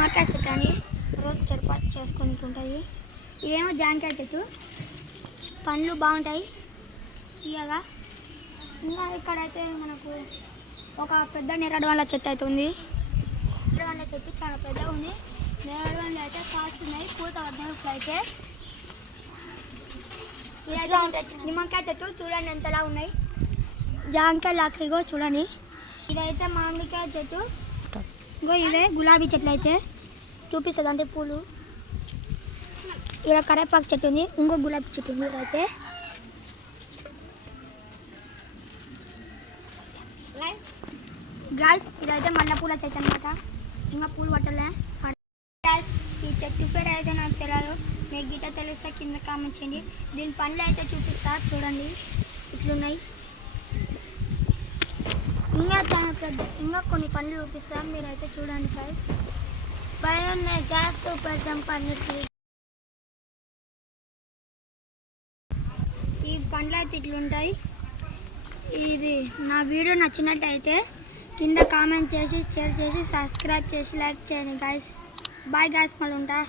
నిమ్మకాయ చెట్టు అని రోజు చపాతి చేసుకుంటుంటుంది. ఇదేమో జాంకాయ చెట్టు, పండ్లు బాగుంటాయి తీయగా. ఇంకా ఇక్కడైతే మనకు ఒక పెద్ద నేరేడు పండ్ల చెట్టు అయితే ఉంది. నేరేడు పండ్ల చెట్టు చాలా పెద్దగా ఉంది. నేరేడు పండ్లు అయితే కాస్తున్నాయి, పూత పడ్డాయి. ఇప్పుడైతే ఇలాగా ఉంటాయి. నిమ్మకాయ చెట్టు చూడండి ఎంతలా ఉన్నాయి. జాంకాయ లాక్రిగో చూడండి. ఇదైతే మామిడికాయ చెట్టు. ఇంకో ఇదే గులాబీ చెట్లు అయితే చూపిస్తుంది అంటే పూలు. ఇక్కడ కరేపాకు చెట్టు ఉంది, ఇంకో గులాబీ చెట్టు ఉంది. ఇదైతే గాయ్స్ ఇదైతే మల్లెపూల చెట్టు అనమాట. ఇంకా పూలు పట్టలే. గాయ్స్ ఈ చెట్టు పేరు అయితే నాకు తెలియదు, మీకు గిట్ట తెలిస్తే కింద కామెంట్ చేయండి. దీని పండ్లు అయితే చూపిస్తా చూడండి, ఇట్లున్నాయి. ఇంకా చాలా పెద్ద, ఇంకా కొన్ని పండ్లు చూపిస్తాం, మీరైతే చూడండి గాయ్స్. పైన గ్యాస్ పెడతాం పండ్లు. ఈ పండ్లు అయితే ఇట్లుంటాయి. ఇది నా వీడియో నచ్చినట్టయితే కింద కామెంట్ చేసి, షేర్ చేసి, సబ్స్క్రైబ్ చేసి, లైక్ చేయండి గాయ్స్. బాయ్ గాయ్స్, మళ్ళీ ఉంటా.